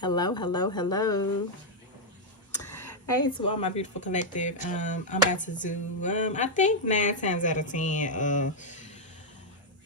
Hello, hello, hello. Hey to all my beautiful collective. I'm about to do I think 9 times out of 10.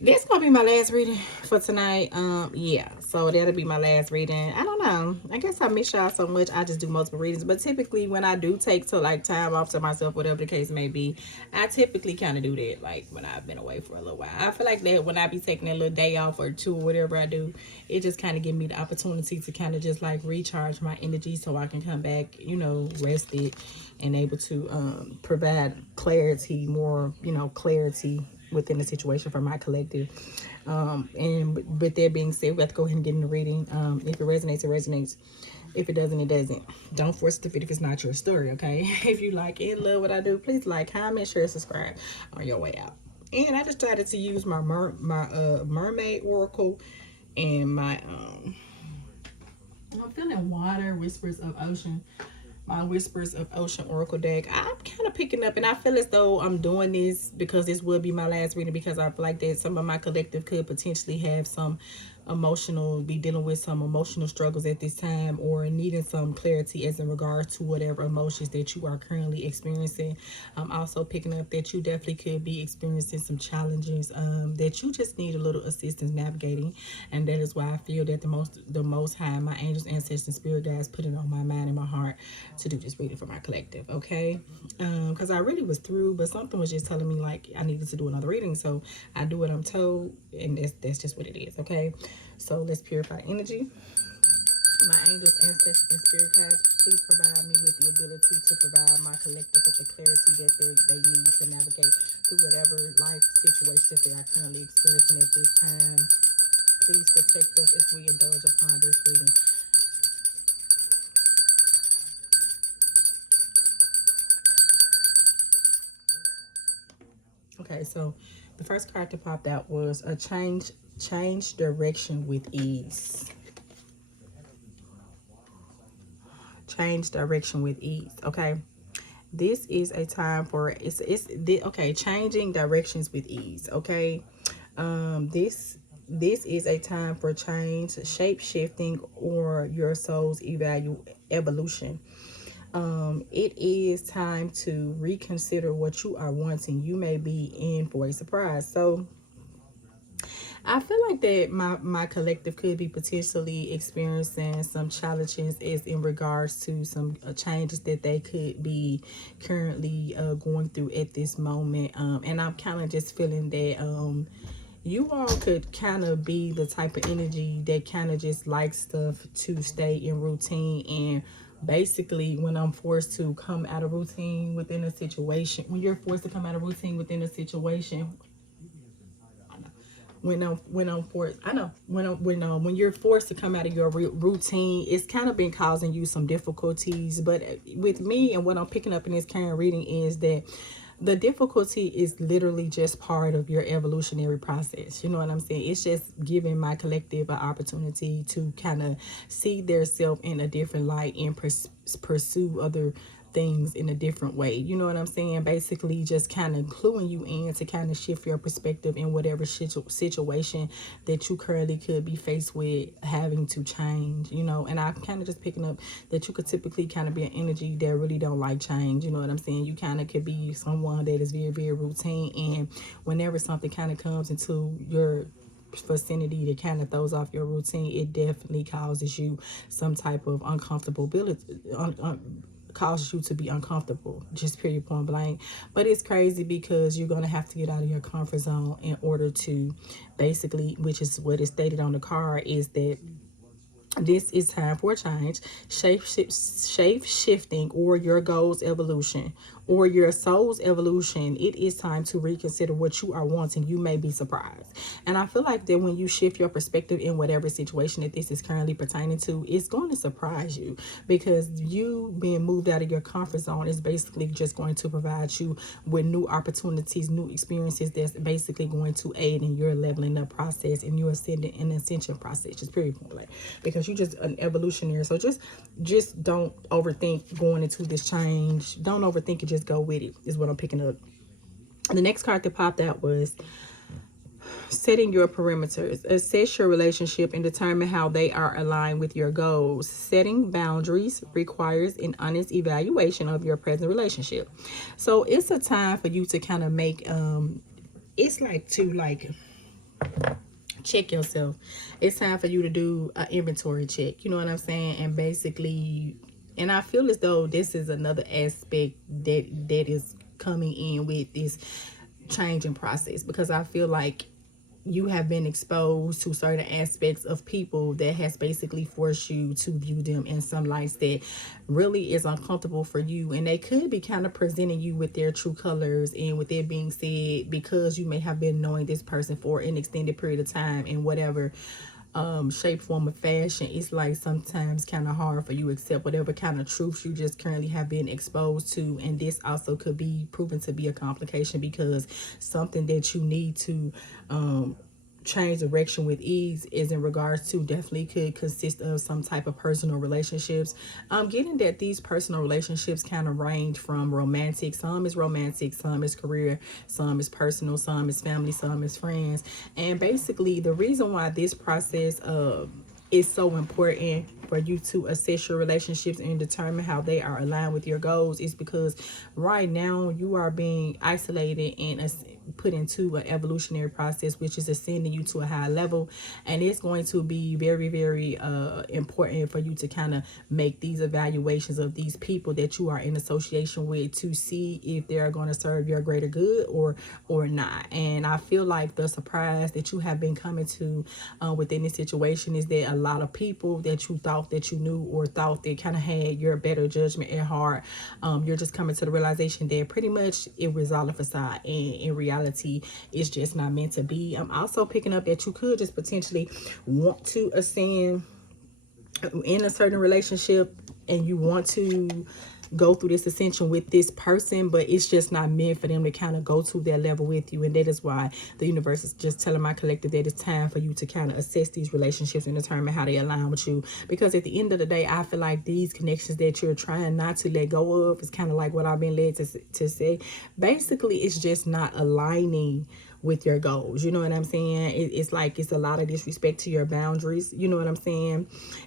This gonna be my last reading for tonight. Yeah, so that'll be my last reading. I don't know. I guess I miss y'all so much. I just do multiple readings. But typically, when I do take to like time off to myself, whatever the case may be, I typically kind of do that. Like when I've been away for a little while, I feel like that when I be taking a little day off or two or whatever I do, it just kind of give me the opportunity to kind of just like recharge my energy so I can come back, rested and able to provide clarity, more, clarity within the situation for my collective. And with that being said, we have to go ahead and get in the reading. If it resonates, it resonates. If it doesn't, it doesn't. Don't force it to fit if it's not your story, okay? If you like and love what I do, please like, comment, share, subscribe on your way out. And I just decided to use my mermaid oracle and my I'm feeling water, whispers of ocean, my Whispers of Ocean Oracle deck. I'm kind of picking up, and I feel as though I'm doing this because this will be my last reading, because I feel like that some of my collective could potentially have some be dealing with some emotional struggles at this time, or needing some clarity as in regards to whatever emotions that you are currently experiencing. I'm also picking up that you definitely could be experiencing some challenges that you just need a little assistance navigating, and that is why I feel that the most high, my angels, ancestors, and spirit guides put it on my mind and my heart to do this reading for my collective, okay? Because I really was through, but something was just telling me like I needed to do another reading, so I do what I'm told, and that's just what it is, okay? So let's purify energy. My angels, ancestors, and spirit guides, please provide me with the ability to provide my collective with the clarity that they need to navigate through whatever life situation that they are currently experiencing at this time. Please protect us as we indulge upon this reading. Okay, so the first card that popped out was a change direction with ease. Change direction with ease. Okay, this is a time for okay, changing directions with ease. Okay, this is a time for change, shape shifting, or your soul's evolution. It is time to reconsider what you are wanting. You may be in for a surprise. So I feel like that my collective could be potentially experiencing some challenges as in regards to some changes that they could be currently going through at this moment. And I'm kind of just feeling that you all could kind of be the type of energy that kind of just likes stuff to stay in routine. And basically, when I'm forced to come out of routine within a situation, when you're forced to come out of routine within a situation, when I'm forced, I know when you're forced to come out of your routine, it's kind of been causing you some difficulties. But with me, and what I'm picking up in this current reading is that the difficulty is literally just part of your evolutionary process. You know what I'm saying? It's just giving my collective an opportunity to kind of see their self in a different light and pursue other things in a different way. You know what I'm saying? Basically just kind of cluing you in to kind of shift your perspective in whatever situation that you currently could be faced with having to change, and I'm kind of just picking up that you could typically kind of be an energy that really don't like change. You know what I'm saying? You kind of could be someone that is very, very routine, and whenever something kind of comes into your vicinity that kind of throws off your routine, it definitely causes you some type of uncomfortability, causes you to be uncomfortable, just period, point blank. But it's crazy because you're going to have to get out of your comfort zone in order to basically, which is what is stated on the card, is that this is time for a change, shape shifting, or your goals evolution, or your soul's evolution. It is time to reconsider what you are wanting. You may be surprised. And I feel like that when you shift your perspective in whatever situation that this is currently pertaining to, it's going to surprise you, because you being moved out of your comfort zone is basically just going to provide you with new opportunities, new experiences that's basically going to aid in your leveling up process and your ascension process, just period, because you just an evolutionary. So just don't overthink going into this change. Don't overthink it, just go with it, is what I'm picking up. The next card that popped out was Setting your perimeters. Assess your relationship and determine how they are aligned with your goals. Setting boundaries requires an honest evaluation of your present relationship. So it's a time for you to kind of make it's like to like check yourself. It's time for you to do an inventory check. You know what I'm saying? And basically, and I feel as though this is another aspect that is coming in with this changing process, because I feel like you have been exposed to certain aspects of people that has basically forced you to view them in some lights that really is uncomfortable for you, and they could be kind of presenting you with their true colors. And with it being said, because you may have been knowing this person for an extended period of time in whatever shape, form, or fashion, it's like sometimes kind of hard for you to accept whatever kind of truths you just currently have been exposed to. And this also could be proven to be a complication, because something that you need to change direction with ease is in regards to definitely could consist of some type of personal relationships. Getting that these personal relationships kind of range from romantic, some is romantic, some is career, some is personal, some is family, some is friends. And basically the reason why this process is so important for you to assess your relationships and determine how they are aligned with your goals is because right now you are being isolated and put into an evolutionary process, which is ascending you to a high level. And it's going to be very, very important for you to kind of make these evaluations of these people that you are in association with, to see if they're going to serve your greater good or not. And I feel like the surprise that you have been coming to within this situation is that a lot of people that you thought that you knew or thought that kind of had your better judgment at heart, you're just coming to the realization that pretty much it was all a facade, and in reality it's just not meant to be. I'm also picking up that you could just potentially want to ascend in a certain relationship, and you want to go through this ascension with this person, but it's just not meant for them to kind of go to that level with you. And that is why the universe is just telling my collective that it's time for you to kind of assess these relationships and determine how they align with you. Because at the end of the day, I feel like these connections that you're trying not to let go of is kind of like what I've been led to say. Basically, it's just not aligning with your goals. You know what I'm saying? It's like it's a lot of disrespect to your boundaries. You know what I'm saying?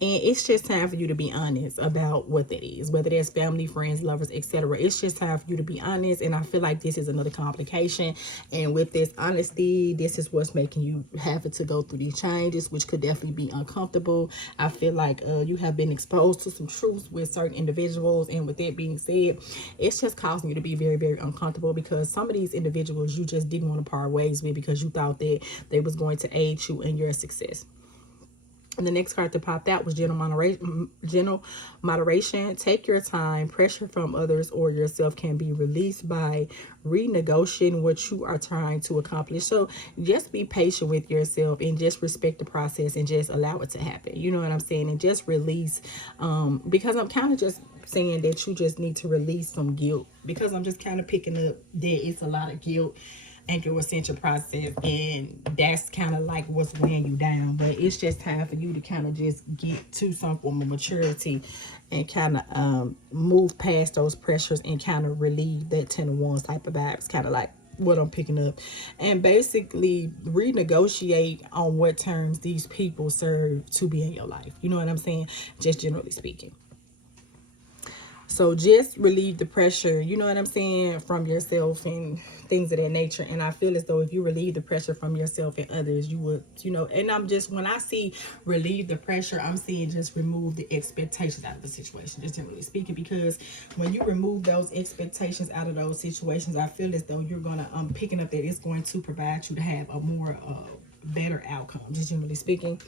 And it's just time for you to be honest about what that is, whether that's family, friends, lovers, etc. It's just time for you to be honest. And I feel like this is another complication. And with this honesty, this is what's making you have to go through these changes, which could definitely be uncomfortable. I feel like you have been exposed to some truths with certain individuals. And with that being said, it's just causing you to be very, very uncomfortable, because some of these individuals you just didn't want to part ways with because you thought that they was going to aid you in your success. And the next card that popped out was gentle moderation. Gentle moderation. Take your time. Pressure from others or yourself can be released by renegotiating what you are trying to accomplish. So just be patient with yourself and just respect the process and just allow it to happen. You know what I'm saying? And just release. Because I'm kind of just saying that you just need to release some guilt, because I'm just kind of picking up that it's a lot of guilt and your ascension process, and that's kind of like what's weighing you down. But it's just time for you to kind of just get to some form of maturity and kind of move past those pressures and kind of relieve that 10 of Wands type of vibes, kind of like what I'm picking up. And basically renegotiate on what terms these people serve to be in your life. You know what I'm saying? Just generally speaking. So just relieve the pressure, you know what I'm saying, from yourself and things of that nature. And I feel as though if you relieve the pressure from yourself and others, you would, you know, and I'm just, when I see relieve the pressure, I'm seeing just remove the expectations out of the situation, just generally speaking. Because when you remove those expectations out of those situations, I feel as though you're going to, picking up that it's going to provide you to have a more better outcome, just generally speaking.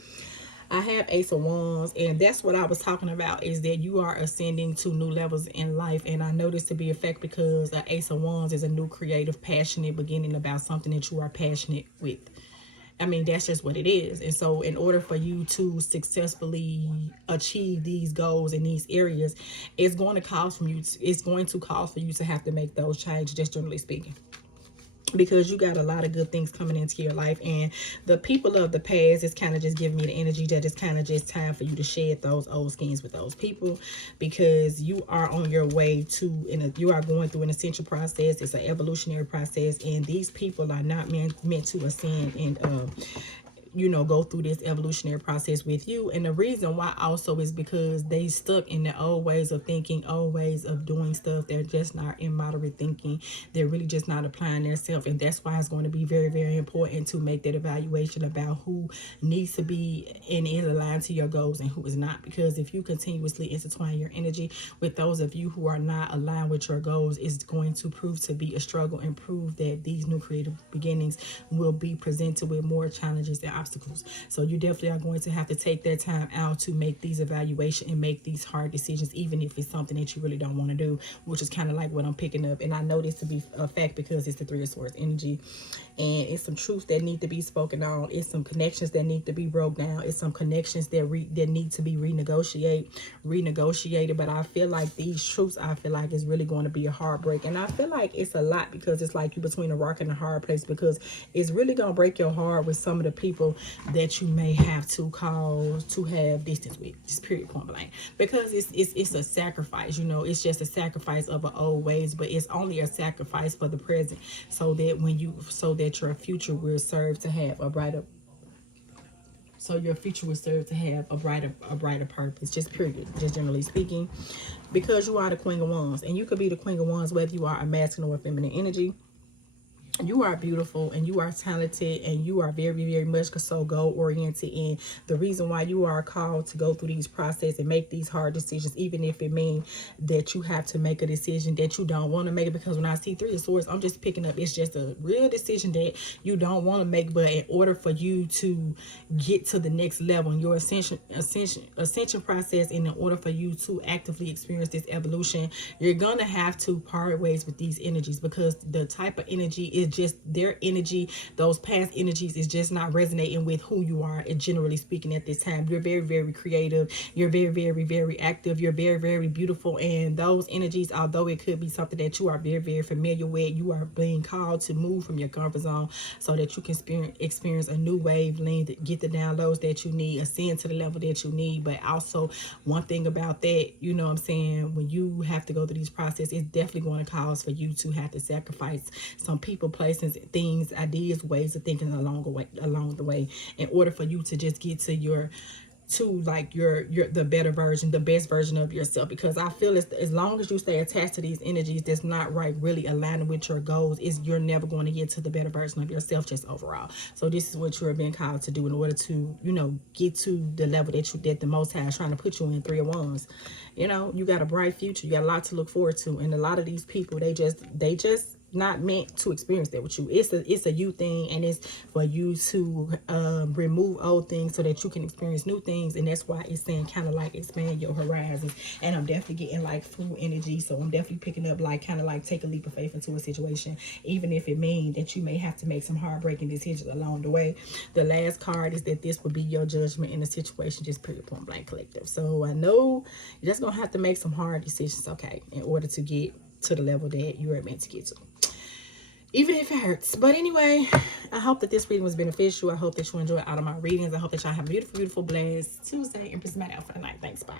I have Ace of Wands, and that's what I was talking about, is that you are ascending to new levels in life. And I know this to be a fact because the Ace of Wands is a new creative, passionate beginning about something that you are passionate with. I mean, that's just what it is. And so in order for you to successfully achieve these goals in these areas, it's going to cause for you to have to make those changes, just generally speaking. because you got a lot of good things coming into your life. And the people of the past is kind of just giving me the energy that it's kind of just time for you to shed those old skins with those people, because you are on your way to, you are going through an essential process. It's an evolutionary process, and these people are not meant to ascend and go through this evolutionary process with you. And the reason why also is because they stuck in the old ways of thinking, old ways of doing stuff. They're just not in moderate thinking. They're really just not applying themselves. And that's why it's going to be very, very important to make that evaluation about who needs to be and is aligned to your goals and who is not. Because if you continuously intertwine your energy with those of you who are not aligned with your goals, it's going to prove to be a struggle, and prove that these new creative beginnings will be presented with more challenges and obstacles. So you definitely are going to have to take that time out to make these evaluations and make these hard decisions, even if it's something that you really don't want to do, which is kind of like what I'm picking up. And I know this to be a fact because it's the Three of Swords energy, and it's some truths that need to be spoken on. It's some connections that need to be broke down. It's some connections that need to be renegotiated. But I feel like these truths, I feel like is really going to be a heartbreak. And I feel like it's a lot, because it's like you between a rock and a hard place, because it's really going to break your heart with some of the people that you may have to call to have distance with, just period, point blank. Because it's a sacrifice, it's just a sacrifice of an old ways, but it's only a sacrifice for the present, so that your future will serve to have a brighter, purpose, just period, just generally speaking. Because you are the Queen of Wands, and you could be the Queen of Wands whether you are a masculine or feminine energy. You are beautiful, and you are talented, and you are very, very much so goal oriented. And the reason why you are called to go through these process and make these hard decisions, even if it means that you have to make a decision that you don't want to make, it, because when I see Three of Swords, I'm just picking up, it's just a real decision that you don't want to make. But in order for you to get to the next level in your ascension process, and in order for you to actively experience this evolution, you're gonna have to part ways with these energies, because the type of energy is just their energy. Those past energies is just not resonating with who you are, and generally speaking at this time. You're very, very creative. You're very, very, very active. You're very, very beautiful. And those energies, although it could be something that you are very, very familiar with, you are being called to move from your comfort zone so that you can experience a new wavelength, get the downloads that you need, ascend to the level that you need. But also, one thing about that, what I'm saying, when you have to go through these processes, it's definitely going to cause for you to have to sacrifice some people, places, things, ideas, ways of thinking along the way, in order for you to just get to your the better version, the best version of yourself. Because I feel as long as you stay attached to these energies that's not really aligning with your goals, you're never going to get to the better version of yourself, just overall. So this is what you're being called to do in order to get to the level that the Most High is trying to put you in. Three of Wands, you got a bright future. You got a lot to look forward to. And a lot of these people, they just not meant to experience that with you. It's a you thing, and it's for you to remove old things so that you can experience new things. And that's why it's saying kind of like expand your horizons. And I'm definitely getting like full energy, so I'm definitely picking up like kind of like take a leap of faith into a situation, even if it means that you may have to make some heartbreaking decisions along the way. The last card is that this will be your judgment in the situation, just period, point blank, collective. So I know you're just gonna have to make some hard decisions, okay, in order to get to the level that you are meant to get to, even if it hurts. But anyway, I hope that this reading was beneficial. I hope that you enjoy all of my readings. I hope that y'all have a beautiful, beautiful, blessed Tuesday, and peace out for the night. Thanks, bye.